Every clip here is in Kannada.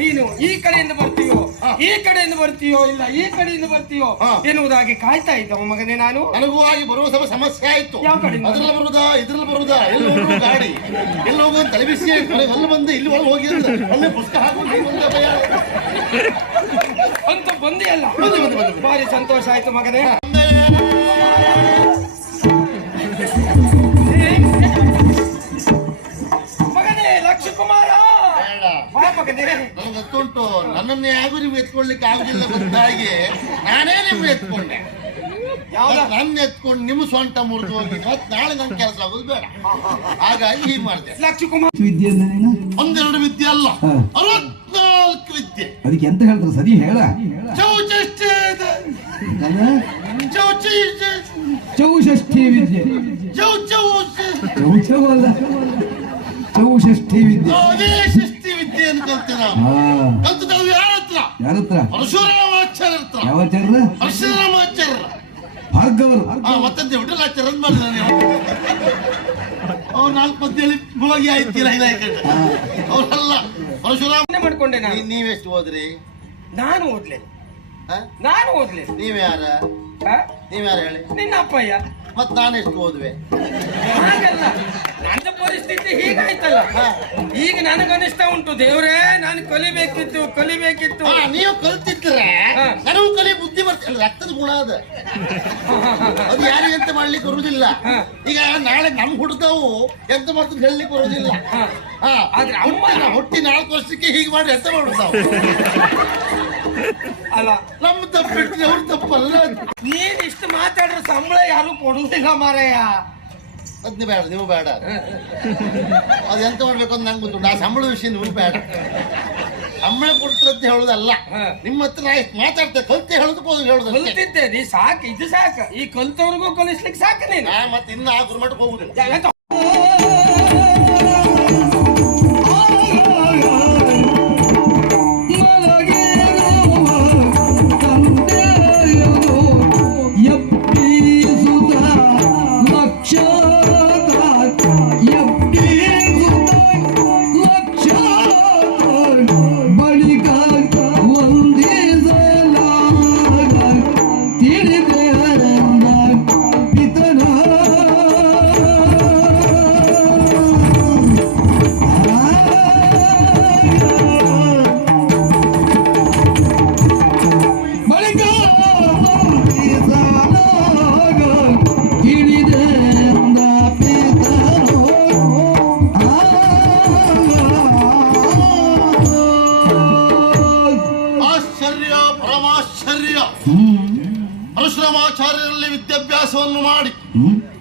ನೀನು ಈ ಕಡೆಯಿಂದ ಬರ್ತೀಯೋ ಈ ಕಡೆಯಿಂದ ಬರ್ತೀಯೋ ಇಲ್ಲ ಈ ಕಡೆಯಿಂದ ಬರ್ತೀಯೋ. ಎನ್ನುವುದಾಗಿ ಕಾಯ್ತಾ ಇದ್ದ ಮಗನೇ ನಾನು. ನನಗೂ ಆಗಿ ಬರುವ ಸಮ ಸಮಸ್ಯೆ ಆಯ್ತು. ಯಾವ ಕಡೆಯಿಂದ? ಅದ್ರಲ್ಲಿ ಬರುದಾ ಇದ್ರಲ್ಲಿ ಬರುದಾ ಎಲ್ಲಿ ಗಾಡಿ. ಎಲ್ಲ ಹೋಗೋದು ತಲೆ ಬಿಸಿ ಆಯ್ತು ಅಲ್ಲಿ ಬಂದು ಇಲ್ಲಿ ಒಳಗೆ ಹೋಗಿ ಅಲ್ಲಿ ಪುಸ್ತಕ ಹಾಕೊಂಡು ಬಂದೆ. ಅಂತ ಅಲ್ಲ. ಬಂದೆ, ಬಂದೆ. ಭಾರಿ ಸಂತೋಷ ಆಯ್ತು ಮಗನೇ. ನನಗೆ ಗೊತ್ತುಂಟು ನನ್ನನ್ನು ಯಾಗೂ ನೀವು ಎತ್ಕೊಳ್ಲಿಕ್ಕೆ ಆಗುದಿಲ್ಲ ಗೊತ್ತಾಗಿ ನಾನೇ ನಿಮ್ಗೆ ಎತ್ಕೊಂಡೆ. ನನ್ನ ಎತ್ಕೊಂಡು ನಿಮ್ಮ ಸ್ವಂತ ಮುರಿದು ಹೋಗಿ ಮತ್ತೆ ನಾಳೆ ನನ್ ಕೆಲಸ ಆಗೋದು ಬೇಡ. ಹಾಗಾಗಿ ಹೀಗೆ ಮಾಡಿದೆ. ಲಕ್ಷ ಕುಮಾರ ವಿದ್ಯೆ ಒಂದೆರಡು ವಿದ್ಯೆ ಅಲ್ಲ. ಅರವತ್ನಾಲ್ಕು ವಿದ್ಯೆ. ಅದಕ್ಕೆ ಎಂತ ಹೇಳ್ತಾರೆ? ಸರಿ ಹೇಳ? ಚೌಚಿ ಚೌಷಷ್ಠಿ ವಿದ್ಯೆ. ಚೌ ಚೌ ಅಲ್ಲ. ಚೌಷಷ್ಠಿ ವಿದ್ಯೆ ಷಷ್ಠಿ ವಿದ್ಯೆಯನ್ನು ಕಲ್ತೆ ನಾವು ಯಾರ ಹತ್ರ? ಯಾರ ಹತ್ರ? ಪರಶುರಾಮಾಚಾರ್ಯ ಹತ್ರ. ಯಾವ ಆಚಾರ್ಯ ಪರಶುರಾಮಾಚಾರ್ಯ ಭಾರ್ಗವರು. ಆ, ಮತ್ತಂತೆ ವಿಠಲಾಚಾರ್ಯ ಅಂತ ಮಾಡಿದ ಅವ್ರು ನಾಲ್ಕು ಮಧ್ಯದಲ್ಲಿ ಹೋಗಿ ಆಯ್ತೀರ ಇಲ್ಲ ಅವರಲ್ಲ. ಪರಶುರಾಮ ಏನ್ ಮಾಡ್ಕೊಂಡೆ ನಾನು. ನೀ- ನೀವೆಷ್ಟು ಹೋದ್ರಿ? ನಾನು ಓದ್ಲಿಲ್ಲ? ನಾನು ಓದ್ಲಿಲ್ಲ ನೀವ್ ಯಾರ? ನೀವ್ ಯಾರು ಹೇಳಿ? ನಿನ್ನ ಅಪ್ಪಯ್ಯ. ಮತ್ ನಾನೆಷ್ಟು ಓದುವೆ? ಹಾಗಲ್ಲ. ಪರಿಸ್ಥಿತಿ ಹೀಗಾಯ್ತಲ್ಲ. ಈಗ ನನಗನಿಸ್ತಾ ಉಂಟು. ದೇವ್ರೇ ನಾನು ಕಲಿಬೇಕಿತ್ತು ಕಲಿಬೇಕಿತ್ತು. ಹಾ, ನೀವು ಕಲ್ತಿದ್ರೆ ಹಾ. ನನಗೂ ಕಲಿ ಬುದ್ಧಿ ಬರ್ತಲ್ಲ ರಕ್ತದ ಗುಣ ಅದ. ಅದು ಯಾರಿಗೆ ಎಂತ ಮಾಡ್ಲಿಕ್ಕೆ ಬರುದಿಲ್ಲ. ಹಾ. ಈಗ ನಾಳೆ ನಮ್ ಹುಡ್ತಾವು ಎಂತ ಮಾಡ್ತದೆ ಹೇಳಲಿಕ್ಕೆ ಬರುದಿಲ್ಲ. ಹಾ. ಹಾ. ಆದ್ರೆ ಅಮ್ಮ- ಹುಟ್ಟಿ ನಾಲ್ಕು ವರ್ಷಕ್ಕೆ ಹೀಗೆ ಮಾಡಿ ಎಂತ ಮಾಡ್ತಾವ ಅಲ್ಲ. ನಮ್ಮ ತಪ್ಪಿಟ್ಟು ಅವ್ರ ತಪ್ಪಲ್ಲ. ನೀನ್ ಇಷ್ಟು ಮಾತಾಡ್ರೆ ಸಂಬಳ ಯಾರು ಕೊಡುದಿಲ್ಲ ಮಾರಾಯ. ಅದ್ ನೀವು ಬೇಡ. ನೀವು ಬೇಡ ಅದು ಎಂತ ಮಾಡ್ಬೇಕು ಅಂತ ನಂಗೆ ಗೊತ್ತುಂಟು. ಆ ಸಂಬಳ ವಿಷಯ ನೀವು ಬೇಡ. ಸಂಬಳ ಕೊಡ್ತಿರತ್ತೆ ಹೇಳುದಲ್ಲ. ನಿಮ್ಮ ಹತ್ರ ಮಾತಾಡ್ತೆ ಕಲ್ತೆ ಹೇಳುದು ಹೋದ್ ಹೇಳುದು ಕಲ್ತಿದ್ದೆ ನೀ ಸಾಕು ಇದು ಸಾಕು. ಈ ಕಲ್ತವ್ರಿಗೂ ಕಲಿಸ್ಲಿಕ್ಕೆ ಸಾಕು ನೀನು. ಮತ್ತೆ ಇನ್ನು ಆ ಗುರುಮಠಕ್ಕೆ ಹೋಗುದಿಲ್ಲ.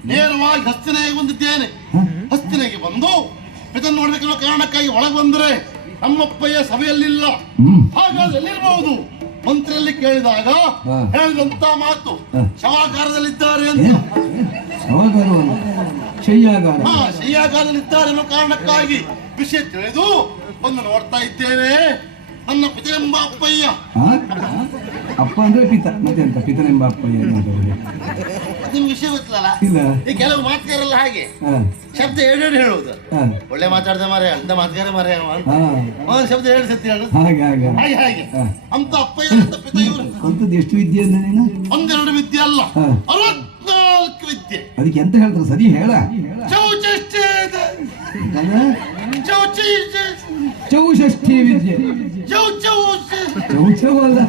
ನೇರವಾಗಿ ಹಸ್ತಿನಾಗಿ ಬಂದಿದ್ದೇನೆ. ಹಸ್ತಿನಾಗಿ ಬಂದು ಇದನ್ನು ನೋಡ್ಬೇಕನ್ನೋ ಕಾರಣಕ್ಕಾಗಿ ಒಳಗೆ ಬಂದ್ರೆ ನಮ್ಮಪ್ಪಯ್ಯ ಸಭೆಯಲ್ಲಿಲ್ಲ. ಹಾಗಾದ್ರೆ ಎಲ್ಲಿರ್ಬಹುದು ಮಂತ್ರಿಯಲ್ಲಿ ಕೇಳಿದಾಗ. ಹೇಳಿದಂತ ಮಾತು. ಶವಾಕಾರದಲ್ಲಿದ್ದಾರೆ ಅಂತ. ಹಾ ಶಯ್ಯಾಗಾರದಲ್ಲಿದ್ದಾರೆ ಅನ್ನೋ ಕಾರಣಕ್ಕಾಗಿ ವಿಷಯ ತಿಳಿದು ಬಂದು ನೋಡ್ತಾ ಇದ್ದೇನೆ. ನನ್ನ ಪಿತನೆಂಬ ಅಪ್ಪಯ್ಯ? ಅಪ್ಪ ಅಂದ್ರೆ ಪಿತ. ಮತ್ತೆ ಪಿತನೆಂಬ ಅಪ್ಪ ಏನು ನಿಮ್ಗೆ ವಿಷಯ ಗೊತ್ತಿಲ್ಲ? ಇಲ್ಲ. ಈ ಕೆಲವು ಮಾತುಗಾರಲ್ಲ ಹಾಗೆ. ಶಬ್ದ ಎರಡು ಹೇಳುವುದು. ಒಳ್ಳೆ ಮಾತಾಡ್ದ ಮಾರೆ ಅಂತ ಮಾತುಗಾರ ಮಾರೆ ಅಂತ. ಶಬ್ದ ಹೇಳಿ ಸತ್ಯ ಹೇಳು. ಹಾಗೆ ಹಾಗೆ. ಹಾಗೆ ಅಂತ ಅಪ್ಪಯ್ಯ ಅಂತ ಪಿತ ಇವರು. ಕಲ್ತದ್ದು ಎಷ್ಟು ವಿದ್ಯೆ ಅಂದ್ರೆ ನೀನು? ಒಂದೆರಡು ವಿದ್ಯೆ ಅಲ್ಲ. ಅರವತ್ನಾಲ್ಕು ವಿದ್ಯೆ. ಅದಕ್ಕೆ ಎಂತ ಹೇಳ್ತಾರೆ? ಸರಿ ಹೇಳ. ಚೌಚಷ್ಟೇ ಅದ? ಚೌಚಿ ಚೌಷಷ್ಠಿ ವಿದ್ಯೆ. ಚೌ ಚೌ ಚೌ ಅಲ್ಲ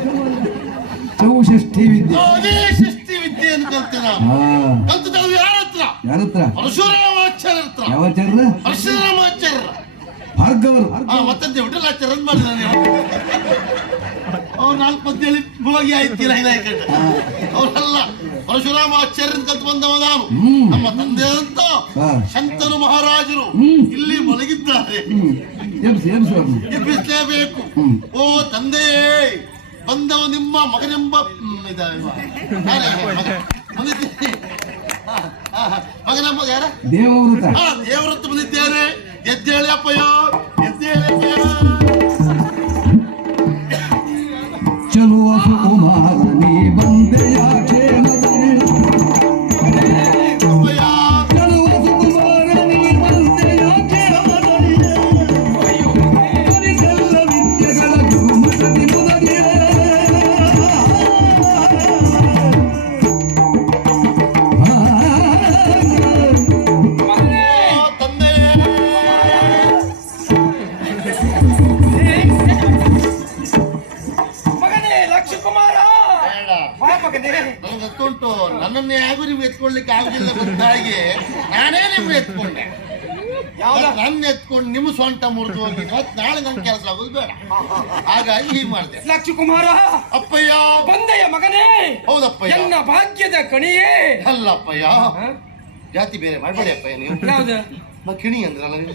ಚೌಷಷ್ಠಿ ವಿದ್ಯೆ. ಅದೇ ವಿದ್ಯೆಯನ್ನು ಕಲ್ತೆ ನಾವು ಹಾ. ಕಲ್ತು ನಾವು ಯಾರ ಹತ್ರ? ಯಾರ ಹತ್ರ? ಪರಶುರಾಮಾಚಾರ್ಯ ಹತ್ರ. ಯಾವ ಆಚಾರ್ಯ ಪರಶುರಾಮಾಚಾರ್ಯ ಭಾರ್ಗವರು. ಮತ್ತಂತೆ ವಿಠಲಾಚಾರ್ಯ ಅಂದ್ ಮಾಡಿದ ಅವ್ರು ನಾಲ್ಕು ಮಧ್ಯದಲ್ಲಿ ಹೋಗಿ ಆಯ್ತೀರ ಇಲಾಖೆ ಅವರಲ್ಲ ಪರಶುರಾಮಾಚಾರ್ಯ ಕಲ್ತು ಬಂದವ ನಾನು. ನಮ್ಮ ತಂದೆ ಅಂತ. ಶಂತನು ಮಹಾರಾಜರು. ಇಲ್ಲಿ ಮಲಗಿದ್ದಾರೆ. ಎಬ್ಬಿಸಲೇಬೇಕು. ಓ ತಂದೆಯೇ ಬಂದವ ನಿಮ್ಮ ಮಗನೆಂಬ ಮಗನೆಂಬ ಯಾರ? ದೇವವೃತ ಆ ದೇವರತ್ತು ಬಂದಿದ್ದೇನೆ. ಎದ್ದೇಳಿ ಅಪ್ಪಯ್ಯೋ ಎದ್ದೇಳಿ ಅಪ್ಪಯ್ಯ. ಚಲುವ ಸುಕುಮಾರ ನೀ ನನ್ನನ್ನೇ ಯಾರು ನೀವು ಎತ್ಕೊಳ್ಲಿಕ್ಕೆ ಆಗಿಲ್ಲ ಗೊತ್ತಾಗಿ ನಾನೇ ನಿಮ್ಗೆ ಎತ್ಕೊಂಡೆ. ಯಾವ್ದ? ನನ್ನ ಎತ್ಕೊಂಡು ನಿಮ್ಮ ಸ್ವಂತ ಮುರಿದು ಹೋಗಿ ಮತ್ತೆ ನಾಳೆ ನನ್ ಕೆಲಸ ಆಗೋದು ಬೇಡ. ಹಾಗಾಗಿ ಹೀಗೆ ಮಾಡಿದೆ. ಲಕ್ಷ ಕುಮಾರ ಅಪ್ಪಯ್ಯ! ಬಂದಯ್ಯ ಮಗನೇ! ಹೌದಪ್ಪಯ್ಯ. ಎನ್ನ ಭಾಗ್ಯದ ಕಣಿಯೇ! ಅಲ್ಲಪ್ಪಯ್ಯ? ಜಾತಿ ಬೇರೆ ಮಾಡಬೇಡಿ ಅಪ್ಪಯ್ಯ ನೀವು. ಯಾವ್ದು? ಕಿಣಿ ಅಂದ್ರಲ್ಲ ನೀವು.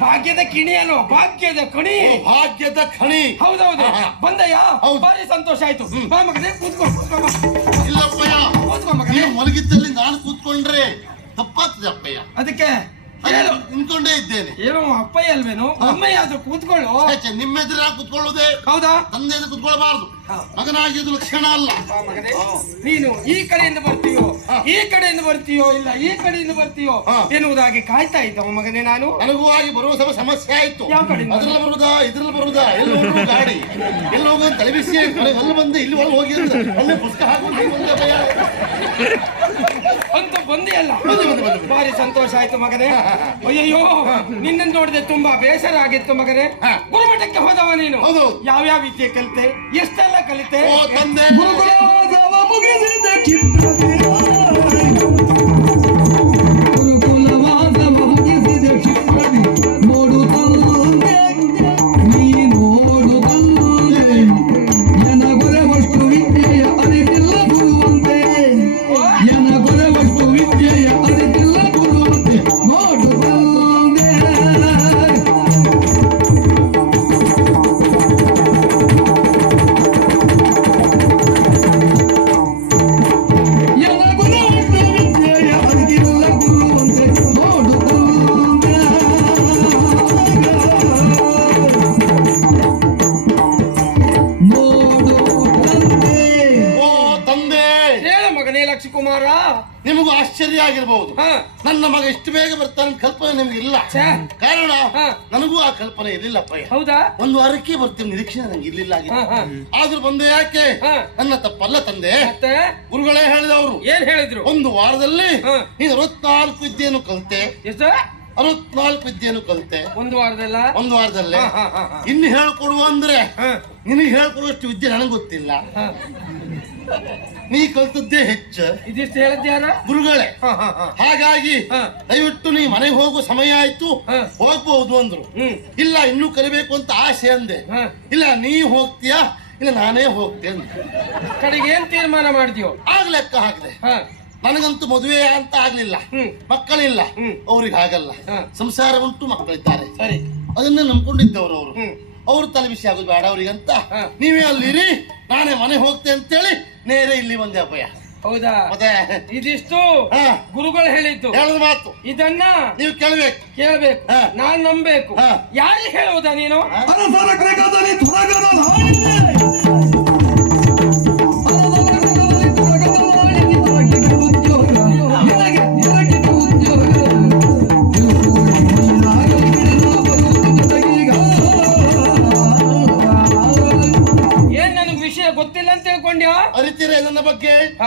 ಭಾಗ್ಯದ ಕಿಣಿ ಅಲ್ವಾ? ಭಾಗ್ಯದ ಕಣಿ! ಭಾಗ್ಯದ ಖಣಿ ಹೌದೌದು. ಬಂದಯ್ಯ ಹೌದು. ಭಾರಿ ಸಂತೋಷ ಆಯ್ತು. ಬಾ ಮಗನೇ ಕೂತ್ಕೊಂಡು. ಇಲ್ಲಪ್ಪಯ್ಯ. ಮಲಗಿದ್ದಲ್ಲಿ ನಾನು ಕೂತ್ಕೊಂಡ್ರೆ ತಪ್ಪಾಗ್ತದೆ ಅಪ್ಪಯ್ಯ. ಅದಕ್ಕೆ ಹೇಳು ನಿಂತ್ಕೊಂಡೇ ಇದ್ದೇನೆ. ಏನೋ ಅಪ್ಪಯ್ಯ ಅಲ್ವೇನು? ಅಮ್ಮಯ್ಯ ಅದು ಕೂತ್ಕೊಳ್ಳು? ಆಚೆ ನಿಮ್ಮ ಎದುರ ಕೂತ್ಕೊಳ್ಳುವುದೇ ಹೌದಾ? ತಂದೆ ಎದುರು ಕೂತ್ಕೊಳ್ಬಾರ್ದು. ಮಗನಾಗಿ ಮಗನಾಗಿದ್ದು ಲಕ್ಷಣ ಅಲ್ಲ. ಮಗನೇ. ನೀನು ಈ ಕಡೆಯಿಂದ ಬರ್ತೀಯೋ? ಈ ಕಡೆಯಿಂದ ಬರ್ತೀಯೋ ಇಲ್ಲ ಈ ಕಡೆಯಿಂದ ಬರ್ತೀಯೋ. ಎನ್ನುವುದಾಗಿ ಕಾಯ್ತಾ ಇದ್ದವ ಮಗನೇ ನಾನು. ನನಗೂ ಆಗಿ ಬರುವ ಸಮ ಸಮಸ್ಯೆ ಆಯ್ತು. ಯಾವ ಕಡೆಯಿಂದ? ಅದ್ರಲ್ಲಿ ಬರುದಾ ಇದ್ರಲ್ಲಿ ಬರುದಾ ಎಲ್ಲ ಗಾಡಿ. ಎಲ್ಲ ಹೋಗೋ ತಲೆಬಿಸಿ. ಅಲ್ಲಿ ಬಂದು ಇಲ್ಲಿ ಒಳಗೆ ಹೋಗಿ ಅಲ್ಲೇ ಪುಸ್ತಕ ಹಾಕೊಂಡು. ಅಂತ ಬಂದೆ ಅಲ್ಲ. ಭಾರಿ ಸಂತೋಷ ಆಯ್ತು ಮಗನೇ. ಅಯ್ಯಯ್ಯೋ ನಿನ್ನನ್ನು ನೋಡಿದೆ ತುಂಬಾ ಬೇಸರ ಆಗಿತ್ತು ಮಗನೇ. ಗುರುಮಠಕ್ಕೆ ಹೋದವ ನೀನು. ಹೌದು. ಯಾವ್ಯಾವ ವಿದ್ಯೆ ಕಲಿತೆ? ಎಷ್ಟೆಲ್ಲ ಕಲಿತೆ? ಓ ನನ್ನ ಮಗ ಇಷ್ಟು ಬೇಗ ಬರ್ತಾನೆ ಕಲ್ಪನೆ ನಿಮ್ಗೆ ಇಲ್ಲ. ಕಾರಣ. ನನಗೂ ಆ ಕಲ್ಪನೆ ಇರಲಿಲ್ಲ ಹೌದಾ? ಒಂದು ವಾರಕ್ಕೆ ಬರ್ತೀನಿ ನಿರೀಕ್ಷೆ ನಂಗೆ ಇರ್ಲಿಲ್ಲ ಆದ್ರೂ ಬಂದೆ ಯಾಕೆ. ನನ್ನ ತಪ್ಪಲ್ಲ ತಂದೆ. ಗುರುಗಳೇ ಹೇಳಿದವರು. ಏನ್ ಹೇಳಿದ್ರು? ಒಂದು ವಾರದಲ್ಲಿ. ನೀನು ಅರವತ್ನಾಲ್ಕು ವಿದ್ಯೆಯನ್ನು ಕಲಿತೆ. ಅರವತ್ನಾಲ್ಕು ವಿದ್ಯೆಯನ್ನು ಕಲಿತೆ. ಒಂದು ವಾರದಲ್ಲ? ಒಂದು ವಾರದಲ್ಲಿ. ಇನ್ನು ಹೇಳ್ಕೊಡುವ ಅಂದ್ರೆ ನಿನಗೆ ಹೇಳ್ಕೊಡುವಷ್ಟು ವಿದ್ಯೆ ನನಗೆ ಗೊತ್ತಿಲ್ಲ. ನೀ ಕಲ್ತದ್ದೇ ಹೆಚ್ಚ. ಇದಿಷ್ಟು ಹೇಳಿದ್ಯಾರ ಗುರುಗಳೇ ಹಾ ಹಾ ಹಾ. ಹಾಗಾಗಿ. ದಯವಿಟ್ಟು ನೀ ಮನೆಗೆ ಹೋಗುವ ಸಮಯ ಆಯ್ತು. ಹೋಗ್ಬಹುದು ಅಂದ್ರು. ಇಲ್ಲ ಇನ್ನೂ ಕಲಿಬೇಕು ಅಂತ ಆಸೆ ಅಂದೆ. ಇಲ್ಲ ನೀ ಹೋಗ್ತೀಯಾ? ಇಲ್ಲ ನಾನೇ ಹೋಗ್ತೇನೆ ಕಡೆಗೆ ಏನ್ ತೀರ್ಮಾನ ಮಾಡಿದ್ಯೋ ಆಗ ಲೆಕ್ಕ ಹಾಕಿದೆ. ನನಗಂತೂ ಮದುವೆ ಅಂತ ಆಗ್ಲಿಲ್ಲ. ಮಕ್ಕಳಿಲ್ಲ. ಅವ್ರಿಗೆ ಹಾಗಲ್ಲ ಹಾ. ಸಂಸಾರ ಉಂಟು ಮಕ್ಕಳಿದ್ದಾರೆ. ಸರಿ. ಅದನ್ನ ನಂಬ್ಕೊಂಡಿದ್ದವ್ರು ಅವರು. ಅವ್ರ ತಲೆ ಬಿಸಿ ಆಗೋದು ಬೇಡ ಅವ್ರಿಗಂತ. ನೀವೇ ಅಲ್ಲಿರಿ ನಾನೇ ಮನೆ ಹೋಗ್ತೇನೆ ಅಂತೇಳಿ ನೇರ ಇಲ್ಲಿ ಬಂದೆ ಅಪ್ಪಯ್ಯ ಹೌದಾ? ಮತ್ತೆ? ಇದಿಷ್ಟು ಹಾ. ಗುರುಗಳು ಹೇಳಿದ್ದು. ಹೇಳದ ಮಾತು. ಇದನ್ನ ನೀವು ಕೇಳ್ಬೇಕು. ಕೇಳ್ಬೇಕು. ಹಾ. ನಾನ್ ನಂಬೇಕು ಹಾ. ಯಾರಿಗೆ ಹೇಳುವುದಾ ನೀನು.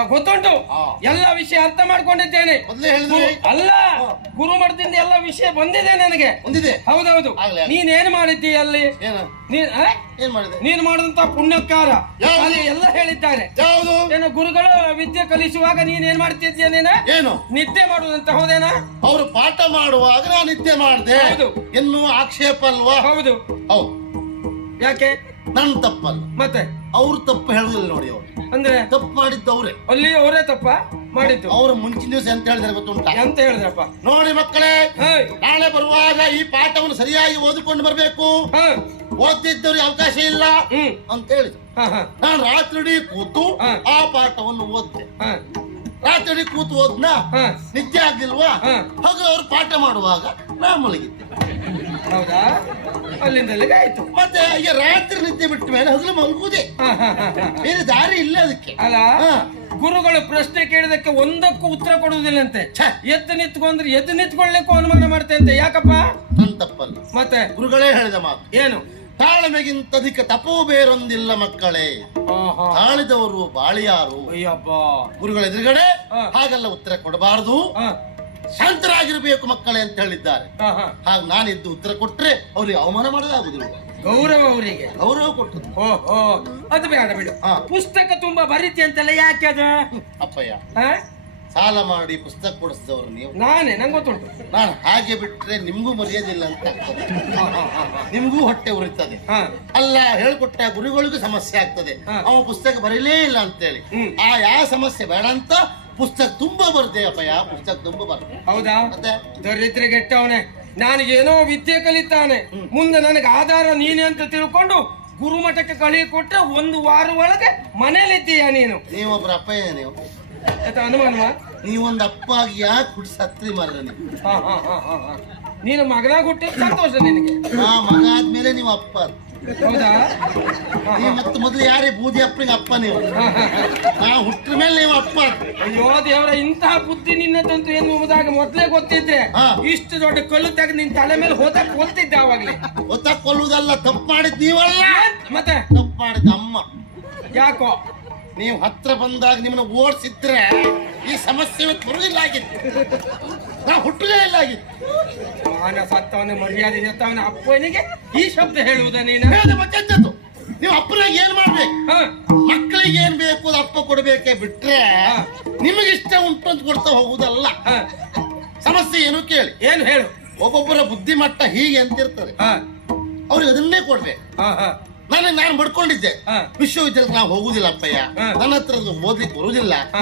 ಗೊತ್ತುಂಟು? ಎಲ್ಲ ವಿಷಯ ಅರ್ಥ ಮಾಡ್ಕೊಂಡಿದ್ದೇನೆ. ಅಲ್ಲ ಗುರು ಮಠದಿಂದ ಎಲ್ಲ ವಿಷಯ ಬಂದಿದೆ ನನಗೆ. ಹೌದೌದು. ನೀನೇನ್ ಮಾಡಿದ್ದಿ ಅಲ್ಲಿ? ಏನ? ನೀನ್ ಆ? ಏನ್ ಮಾಡಿದೆ? ನೀನ್ ಮಾಡಿದಂತ ಪುಣ್ಯಕಾರ? ಅಲ್ಲಿ ಎಲ್ಲ ಹೇಳಿದ್ದಾರೆ. ಏನು ಗುರುಗಳು ವಿದ್ಯೆ ಕಲಿಸುವಾಗ ನೀನ್ ಏನ್ ಮಾಡ್ತಿದ್ಯಾ ನೀನ? ಏನು? ನಿದ್ದೆ ಮಾಡುವುದಂತ ಹೌದೇನಾ? ಅವರು ಪಾಠ ಮಾಡುವಾಗ ನಾನು ನಿದ್ದೆ ಮಾಡಿದೆ. ಇನ್ನು ಆಕ್ಷೇಪ ಅಲ್ವಾ? ಹೌದು. ಹೌದು. ಯಾಕೆ? ನನ್ನ ತಪ್ಪಲ್ಲ. ಮತ್ತೆ? ಅವ್ರು ತಪ್ಪು ಹೇಳುದಿಲ್ಲ ನೋಡಿ ಅವ್ರು. ಅಂದ್ರೆ ತಪ್ಪು ಮಾಡಿದ್ದು ಅವ್ರೆ. ಅಲ್ಲಿ ಅವರೇ ತಪ್ಪ ಮಾಡಿದ್ದು. ಅವ್ರ ಮುಂಚಿನ ದಿವಸ ಎಂತ ಹೇಳಿದ್ರೆ ಗೊತ್ತುಂಟ? ಎಂತ ಹೇಳಿದ್ರಪ್ಪ? ನೋಡಿ ಮಕ್ಕಳೇ ಹೇಯ್, ನಾಳೆ ಬರುವಾಗ ಈ ಪಾಠವನ್ನು ಸರಿಯಾಗಿ ಓದಿಕೊಂಡು ಬರಬೇಕು. ಹ, ಓದ್ತಿದ್ದವ್ರಿಗೆ ಅವಕಾಶ ಇಲ್ಲ ಹ್ಮ್. ಅಂತ ಹೇಳಿದ್ರು. ಹ, ಹ, ನಾನು ರಾತ್ರಿ ಕೂತು ಹಾ. ಆ ಪಾಠವನ್ನು ಓದ್ತೆ ಹ, ರಾತ್ರಿ ಕೂತು ಓದ್ನ ಹ. ನಿದ್ದೆ ಆಗ್ಲಿಲ್ವಾ ಹಾ. ಹಾಗೆ ಅವ್ರು ಪಾಠ ಮಾಡುವಾಗ ನಾ ಮಲಗಿದ್ದೆ. ಹೌದಾ? ಅಲ್ಲಿಂದ ಅಲ್ಲಿಗೆ ಆಯ್ತು. ಮತ್ತೆ ಈಗ ರಾತ್ರಿ ನಿದ್ದೆ ಬಿಟ್ಟ ಮೇಲೆ ಹಗಲು ಹ. ಬೇರೆ ದಾರಿ ಇಲ್ಲ ಅದಕ್ಕೆ. ಅಲ್ಲ ಗುರುಗಳು ಪ್ರಶ್ನೆ ಕೇಳಿದಕ್ಕೆ ಒಂದಕ್ಕೂ ಉತ್ತರ ಕೊಡುವುದಿಲ್ಲಂತೆ. ಛೆ. ಎದ್ದು ನಿಂತ್ಕೊಂಡ್ರೆ ಎದ್ದು ನಿಂತ್ಕೊಳ್ಳಿಕ್ಕೂ ಅನುಮಾನ ಮಾಡ್ತಂತೆ ಯಾಕಪ್ಪ? ನನ್ನ ತಪ್ಪಲ್ಲ. ಮತ್ತೆ? ಗುರುಗಳೇ ಹೇಳಿದ ಮಾತು. ಏನು? ತಾಳ್ಮೆಗಿಂತ ಅಧಿಕ ತಪೋ ಬೇರೊಂದಿಲ್ಲ ಮಕ್ಕಳೇ. ತಾಳಿದವರು ಬಾಳಿಯಾರು. ಅಯ್ಯಪ್ಪ ಗುರುಗಳ ಎದುರುಗಡೆ. ಹಾಗೆಲ್ಲ ಉತ್ತರ ಕೊಡಬಾರದು. ಹ, ಶಾಂತರಾಗಿರ್ಬೇಕು ಮಕ್ಕಳೇ ಅಂತ ಹೇಳಿದ್ದಾರೆ. ಹಾಗ ನಾನಿದ್ದು ಉತ್ತರ ಕೊಟ್ರೆ ಅವ್ರಿಗೆ ಅವಮಾನ ಮಾಡೋದಾಗುದಿಲ್ಲ ಗೌರವ ಅವರಿಗೆ. ಗೌರವ ಕೊಟ್ಟದ್ದು. ಅದು ಬೇಡ ಬಿಡು. ಪುಸ್ತಕ ತುಂಬಾ ಬರೀತಿ ಅಂತಲ್ಲ ಯಾಕೆ ಅದು? ಅಪ್ಪಯ್ಯ ಹಾ? ಸಾಲ ಮಾಡಿ ಪುಸ್ತಕ ಕೊಡಿಸಿದವರು ನೀವು. ನಾನೇ ನಂಗೆ ಗೊತ್ತುಂಟು. ನಾನು ಹಾಗೆ ಬಿಟ್ರೆ ನಿಮಗೂ ಮರ್ಯಾದಿಲ್ಲ ಅಂತ ಆಗ್ತದೆ. ಹಾ. ನಿಮ್ಗೂ ಹೊಟ್ಟೆ ಉರಿತದೆ. ಹಾ. ಅಲ್ಲ ಹೇಳ್ಕೊಟ್ಟ ಗುರುಗಳಿಗೂ ಸಮಸ್ಯೆ ಆಗ್ತದೆ. ಅವ ಪುಸ್ತಕ ಬರೀಲೇ ಇಲ್ಲ ಅಂತೇಳಿ. ಆ ಯಾವ ಸಮಸ್ಯೆ ಬೇಡ ಅಂತ ಪುಸ್ತಕ ತುಂಬಾ ಬರುತ್ತೆ ಅಪ್ಪಯ್ಯ ಪುಸ್ತಕ ತುಂಬಾ ಬರುತ್ತೆ. ಹೌದಾ? ಮತ್ತೆ? ದರಿದ್ರೆ ಗೆಟ್ಟವನೇ ನನಗೇನೋ ವಿದ್ಯೆ ಕಲಿತಾನೆ. ಮುಂದೆ ನನಗೆ ಆಧಾರ ನೀನೆ ಅಂತ ತಿಳ್ಕೊಂಡು ಗುರುಮಠಕ್ಕೆ ಕಳಿ ಕೊಟ್ರೆ ಒಂದು ವಾರ ಒಳಗೆ ಮನೇಲಿದ್ದೀಯ ನೀನು? ನೀವೊಬ್ರು ಅಪ್ಪಯ್ಯ ನೀವು. ಆಯ್ತಾ ಅನುಮಾನವಾ? ನೀವೊಂದು ಅಪ್ಪ ಆಗಿ ಯಾಕೆ ಹುಟ್ಟು ಸತ್ರಿ ಮಾರ್ರೆ ನೀವು? ಹಾ ಹಾ ಹಾ ಹಾ ನೀನು ಮಗನಾಗ ಹುಟ್ಟಿದ ಸಂತೋಷ ನಿನಗೆ. ಆ ಮಗ ಆದ್ಮೇಲೆ ನೀವು ಅಪ್ಪ ಹೌದಾ? ಮತ್ತೆ ಮೊದಲು ಯಾರೇ ಬೂದಿ ಅಪ್ಪನಿಗೆ ಅಪ್ಪ ನೀವು. ನಾ ಹುಟ್ಟ ಮೇಲೆ ನೀವು ಅಪ್ಪ. ಅಯ್ಯೋ ದೇವರ ಇಂತಹ ಬುದ್ಧಿ ನಿನ್ನದಂತೂ ಎನ್ನುವುದಾಗ ಮೊದ್ಲೇ ಗೊತ್ತಿದ್ರೆ. ಇಷ್ಟು ದೊಡ್ಡ ಕಲ್ಲು ತೆಗೆದು ನಿನ್ ತಲೆ ಮೇಲೆ ಹೋದಾಗ ಕೊಲ್ತಿದ್ದೆ ಅವಾಗಲಿ ಗೊತ್ತಾಗ ಕೊಲ್ಲುವುದಲ್ಲ ತಪ್ಪು ಮಾಡಿದ್ ನೀವಲ್ಲ. ಮತ್ತೆ? ತಪ್ಪು ಮಾಡಿದ ಅಮ್ಮ. ಯಾಕೋ? ನೀವು ಹತ್ರ ಬಂದಾಗ ನಿಮ್ಮನ್ನ ಓಡಿಸಿದ್ರೆ ಈ ಸಮಸ್ಯೆ ಬರುವುದಿಲ್ಲ ಆಗಿತ್ತು ನಾ ಹುಟ್ಟಲೇ ಇಲ್ಲ ಮಾನ ಸತ್ತವನ ಮರ್ಯಾದೆ ಸತ್ತವನ ಅಪ್ಪನಿಗೆ ಈ ಶಬ್ದ ಹೇಳುವುದ ನೀನು? ಹೇಳಿದ ಮತ್ತೆ? ನೀವು ಅಪ್ಪನಾಗ ಏನ್ ಮಾಡ್ಬೇಕು? ಹಾ. ಮಕ್ಕಳಿಗೆ ಏನ್ ಬೇಕು ಅದು ಅಪ್ಪ ಕೊಡ್ಬೇಕೆ ಬಿಟ್ರೆ. ನಿಮಗೆ ಇಷ್ಟ ಉಂಟು ಅಂತ ಕೊಡ್ತಾ ಹೋಗುದಲ್ಲ ಹಾ. ಸಮಸ್ಯೆ ಏನು ಕೇಳಿ. ಏನು ಹೇಳು. ಒಬ್ಬೊಬ್ಬರ ಬುದ್ಧಿಮಟ್ಟ ಹೀಗೆ ಅಂತಿರ್ತಾರೆ ಹಾ. ಅವ್ರಿಗೆ ಅದನ್ನೇ ಕೊಡ್ಬೇಕು. ಹಾ ಹಾ. ನಾನು ನಾನು ಮಡ್ಕೊಂಡಿದ್ದೆ. ಹಾ. ವಿಶ್ವವಿದ್ಯಾಲಯಕ್ಕೆ ನಾವು ಹೋಗುದಿಲ್ಲ ಅಪ್ಪಯ್ಯ. ಹಾ. ನನ್ನ ಹತ್ರ ಅದು ಓದ್ಲಿಕ್ಕೆ ಬರುವುದಿಲ್ಲ ಹಾ.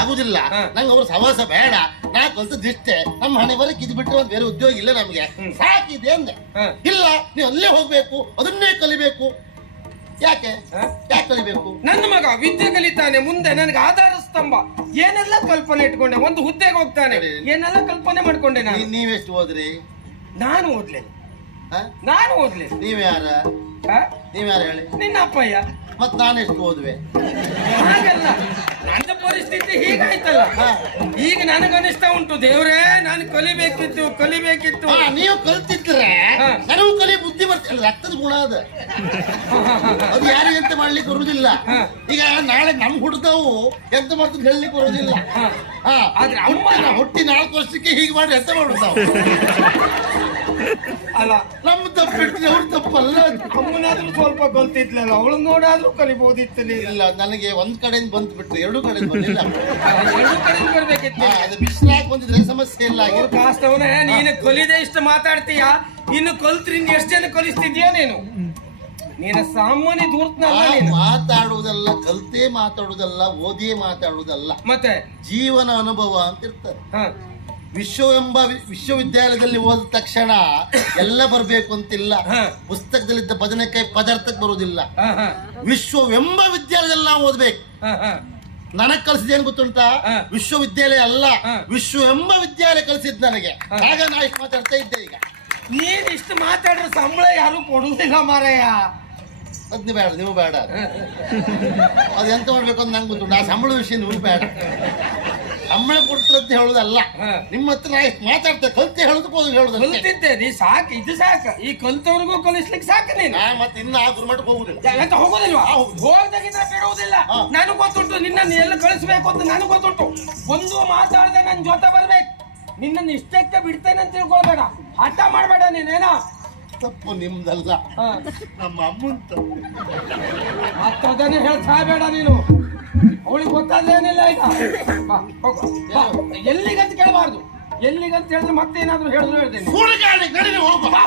ಆಗುದಿಲ್ಲ ಹಾ. ನಂಗೆ ಅವ್ರ ಸವಾಸ ಬೇಡ. ನಾ ಇಷ್ಟೇ. ನಮ್ಮ ಹಣೆ ಬರಕ್ಕೆ ಇದು ಬಿಟ್ಟರೆ ಬೇರೆ ಉದ್ಯೋಗ ಇಲ್ಲ ನಮಗೆ. ಸಾಕಿದೆ ಅಂದೆ. ಇಲ್ಲ ನೀವು ಅಲ್ಲೇ ಹೋಗ್ಬೇಕು ಅದನ್ನೇ ಕಲಿಬೇಕು. ಯಾಕೆ? ಯಾಕೆ ಕಲಿಬೇಕು? ನನ್ನ ಮಗ ವಿದ್ಯೆ ಕಲಿತಾನೆ ಮುಂದೆ ನನಗೆ ಆಧಾರ ಸ್ತಂಭ. ಏನೆಲ್ಲ ಕಲ್ಪನೆ ಇಟ್ಕೊಂಡೆ ಒಂದು ಹುದ್ದೆಗೆ ಹೋಗ್ತಾನೆ. ಏನೆಲ್ಲ ಕಲ್ಪನೆ ಮಾಡ್ಕೊಂಡೆ ನಾನು? ನೀವೆಷ್ಟು ಓದ್ರಿ? ನಾನು ಓದ್ಲೆ. ನಾನು ಓದ್ಲೆ. ನೀವ್ ಯಾರ? ನೀವ್ ಯಾರು ಹೇಳಿ? ನಿನ್ನ ಅಪ್ಪಯ್ಯ. ಮತ್ ನಾನೆಷ್ಟು ಓದುವೆ? ಹಾಗಲ್ಲ. ನನ್ನ ಪರಿಸ್ಥಿತಿ ಹೀಗಾಯ್ತಲ್ಲ. ಈಗ ನನಗನಿಸ್ತಾ ಉಂಟು. ದೇವ್ರೇ ನಾನು ಕಲಿಬೇಕಿತ್ತು ಕಲಿಬೇಕಿತ್ತು. ನೀವು ಕಲ್ತಿದ್ರೆ ಹಾ. ನನಗೂ ಕಲಿ ಬುದ್ಧಿ ಬರ್ತಲ್ಲ ರಕ್ತದ ಗುಣ ಅದ. ಅದು ಯಾರಿಗೆ ಎಂತ ಮಾಡ್ಲಿಕ್ಕೆ ಬರುವುದಿಲ್ಲ. ಹಾ. ಈಗ ನಾಳೆ ನಮ್ ಹುಡ್ದವು ಎಂತ ಮಾಡ್ತದೆ ಹೇಳಲಿಕ್ಕೆ ಬರುವುದಿಲ್ಲ. ಹಾ. ಆದ್ರೆ ಹುಟ್ಟಿ- ಹುಟ್ಟಿ ನಾಲ್ಕು ವರ್ಷಕ್ಕೆ ಹೀಗೆ ಮಾಡಿ ಎಂತ ಮಾಡುದು ನಾವು? ಅಲ್ಲ ನಮ್ಮ ತಪ್ಪಿಟ್ಟು ಅವ್ರ ತಪ್ಪಲ್ಲ. ಅಮ್ಮನಾದ್ರೂ ಸ್ವಲ್ಪ ಕಲ್ತಿದ್ಲಲ್ಲ ಅವಳು ನೋಡಾದ್ರೂ ಕಲಿಬಹುದಿತ್ತು ಇಲ್ಲ ನನಗೆ ಒಂದ್ ಕಡೆಯಿಂದ ಬಂದ್ಬಿಟ್ರು ಎರಡು ಕಡೆ ಬಂದಿಲ್ಲ. ಎರಡು ಕಡೆ ಬರ್ಬೇಕಿತ್ತು. ಅದು ಬಿಸಿಲಾಗಿ ಬಂದಿದ್ರೆ ಸಮಸ್ಯೆ ಇಲ್ಲ ಅವ್ರ ಕಾಸ್ತವನೇ ನೀನು ಕಲಿದೆ ಇಷ್ಟು ಮಾತಾಡ್ತೀಯ? ಇನ್ನು ಕೊಲ್ತ್ರಿ ಎಷ್ಟು ಜನ ಕಲಿಸ್ತಿದ್ಯಾ ನೀನು? ನೀನು ಸಾಮಾನ್ಯ ನೀನು. ಮಾತಾಡುವುದಲ್ಲ ಕಲ್ತೇ ಮಾತಾಡುವುದಲ್ಲ ಓದಿಯೇ ಮಾತಾಡುವುದಲ್ಲ. ಮತ್ತೆ? ಜೀವನ ಅನುಭವ ಅಂತ ಇರ್ತದೆ ಹ ವಿಶ್ವ ಎಂಬ ವಿಶ್ವವಿದ್ಯಾಲಯದಲ್ಲಿ ಓದಿದ ತಕ್ಷಣ ಎಲ್ಲ ಬರಬೇಕು ಅಂತಿಲ್ಲ. ಪುಸ್ತಕದಲ್ಲಿದ್ದ ಬದನೆಕಾಯಿ ಪದಾರ್ಥಕ್ಕೆ ಬರುವುದಿಲ್ಲ. ವಿಶ್ವವೆಂಬ ವಿದ್ಯಾಲಯದಲ್ಲಿ ನಾವು ಓದ್ಬೇಕು. ನನಗೆ ಕಲಿಸಿದೇನು ಏನ್ ಹ. ವಿಶ್ವವಿದ್ಯಾಲಯ ಅಲ್ಲ. ವಿಶ್ವ ಎಂಬ ವಿದ್ಯಾಲಯ ಕಲಿಸಿದ್ ನನಗೆ. ಆಗ ನಾ ಇಷ್ಟು ಮಾತಾಡ್ತಾ ಇದ್ದೆ ಈಗ. ನೀನ್ ಇಷ್ಟು ಮಾತಾಡಿದ್ರೆ ಸಂಬಳ ಯಾರು ಕೊಡುವುದಿಲ್ಲ ಮಾರಾಯ. ಅದ್ನ ನೀವು ಬೇಡ ನೀವು ಬೇಡ. ಅದು ಎಂತ ಮಾಡ್ಬೇಕು ಅಂತ ನಂಗೆ ಗೊತ್ತುಂಟು. ಆ ಸಂಬಳ ವಿಷಯ ನೀವು ಬೇಡ. ಸಂಬಳ ಕೊಡ್ತಿರಂತ ಹೇಳುದಲ್ಲ. ನಿಮ್ಮ ಹತ್ರ ಮಾತಾಡ್ತೆ ಕಲ್ತೆ ಹೋಗಿ ಹೇಳುದಷ್ಟೇ ಕಲ್ತಿದ್ದೆ ನೀ ಸಾಕು ಇದು ಸಾಕು. ಈ ಕಲ್ತವ್ರಿಗೂ ಕಲಿಸ್ಲಿಕ್ಕೆ ಸಾಕು ನೀನು. ಮತ್ತೆ ಇನ್ನ ಆ ಗುರುಮಠಕ್ಕೆ ಹೋಗುದಿಲ್ಲ. ಎಂತ ಹೋಗೋದಿಲ್ವಾ? ಹೋದಾಗಿದ್ರೆ ಬಿಡುವುದಿಲ್ಲ. ನನಗ್ ಗೊತ್ತುಂಟು ನಿನ್ನನ್ನು ಎಲ್ಲ ಕಳಿಸ್ಬೇಕು ಅಂತ ನನಗೆ ಗೊತ್ತುಂಟು. ಒಂದು ಮಾತಾಡದೆ ನನ್ನ ಜೊತೆ ಬರ್ಬೇಕು. ನಿನ್ನನ್ನು ಇಷ್ಟಕ್ಕೆ ಬಿಡ್ತೇನೆ ಅಂತ ತಿಳ್ಕೊಳ್ಬೇಡ ಹಠ ಮಾಡಬೇಡ ನೀನೇನೋ ತಪ್ಪು ನಿಮ್ದಲ್ಲ. ನಮ್ಮ ಅಮ್ಮನ್ ತಪ್ಪು. ಹೇಳ್ತಾ ಬೇಡ ನೀನು. ಅವಳಿಗೆ ಗೊತ್ತಾದೇನಿಲ್ಲ ಈಗ ಬಾ ಹೋಗು. ಬಾ. ಎಲ್ಲಿಗಂತ ಕೇಳಬಾರ್ದು. ಎಲ್ಲಿಗಂತ ಹೇಳಿದ್ರೆ ಮತ್ತೇನಾದ್ರೂ ಹೇಳಿದ್ರು ಹೇಳ್ತೇನೆ. ಬಾ